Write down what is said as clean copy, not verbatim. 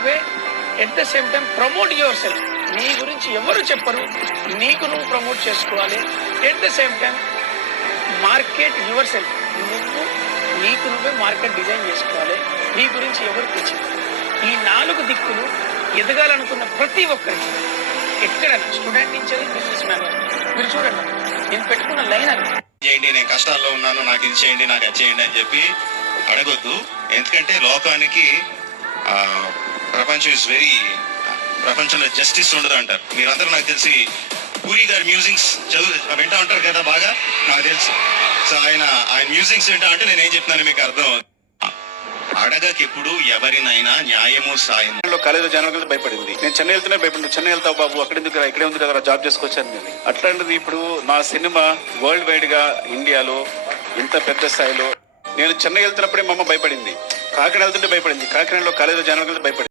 నువ్వే at the same time promote your self. నీ గురించి ఎవరు చెప్పరు, నీకు నువ్వు ప్రమోట్ చేసుకోవాలి. At the same time market your self. నువ్వు నీకు నువ్వే మార్కెట్ డిజైన్ చేసుకోవాలి. నీ గురించి ఎవరు తెచ్చారు? ఈ 4 దిక్కులు ఎదగాలనుకున్న ప్రతి ఒక్కరికి, ఎక్కడైనా స్టూడెంట్ నుంచి బిజినెస్ మ్యాన్, మీరు చూడండి, నేను పెట్టుకున్న లైన్ అది. చేయండి, నేను కష్టాల్లో ఉన్నాను, నాకు ఇది చేయండి, నాకు అది చేయండి అని చెప్పి అడగొద్దు. ఎందుకంటే లోకానికి ప్రపంచం ఇస్ వెరీ, ప్రపంచంలో జస్టిస్ ఉండదు అంటారు. మీరందరూ నాకు తెలిసి పూరి గారి మ్యూజిక్స్ వింటా ఉంటారు కదా, బాగా నాకు తెలుసు. సో ఆయన మ్యూజిక్స్ వింటా అంటే నేను ఏం చెప్తున్నాను మీకు అర్థం అవుతుంది. అడగకెప్పుడు ఎవరినైనా న్యాయము సాయము. కాలేజీలో జనాలు భయపడింది. నేను చెన్నై వెళ్తేనే భయపడింది. చెన్నై వెళ్తావు బాబు, అక్కడ ఎందుకు, ఇక్కడే ఉంది కదా, జాబ్ చేసుకొచ్చాను నేను. అట్లాంటిది ఇప్పుడు నా సినిమా వరల్డ్ వైడ్ గా ఇండియాలో ఇంత పెద్ద స్థాయిలో, నేను చెన్నై వెళ్తున్నప్పుడే మా అమ్మ భయపడింది, కాకినాడ వెళ్తుంటే భయపడింది, కాకినాడలో కాలేజీలో జనాలు భయపడింది.